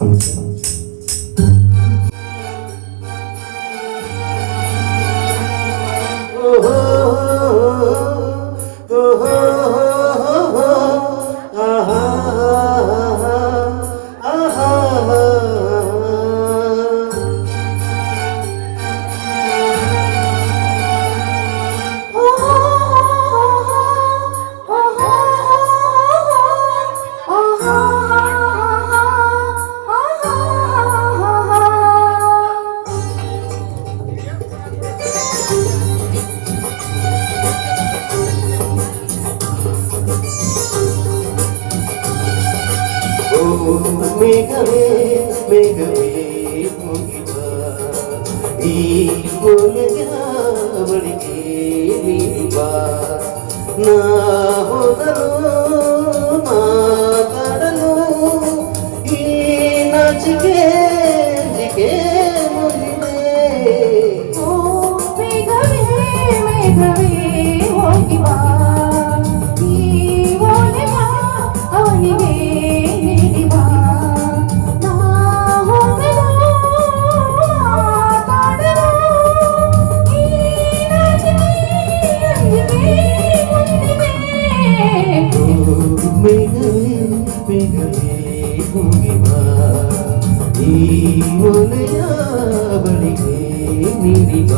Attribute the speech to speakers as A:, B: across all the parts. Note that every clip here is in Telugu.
A: Amém. మేఘమే మేఘమే ముగివా. ఈ గోలగా బడికే నీవా. నా ಜೀವನಯ ಬಳಿಗೆ ನೀಡಿದ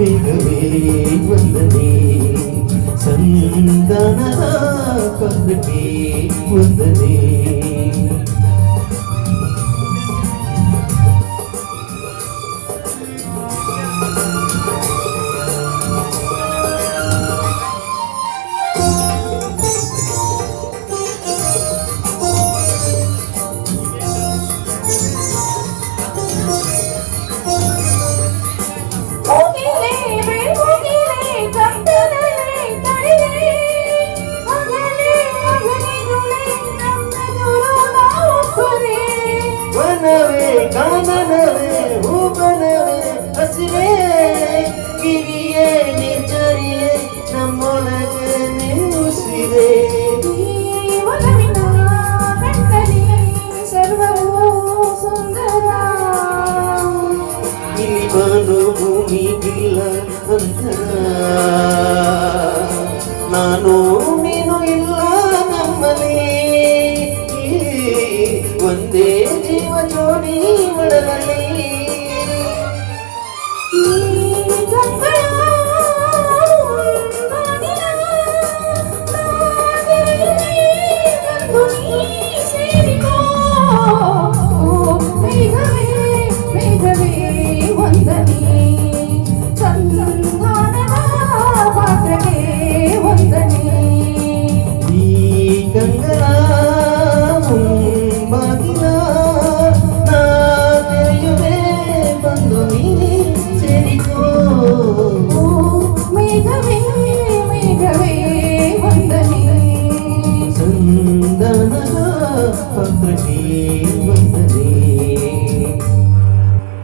A: வெகு வெளியே வந்ததே. சந்தானதா பந்தமே வந்ததே. Amen.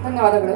B: ಧನ್ಯವಾದಗಳು.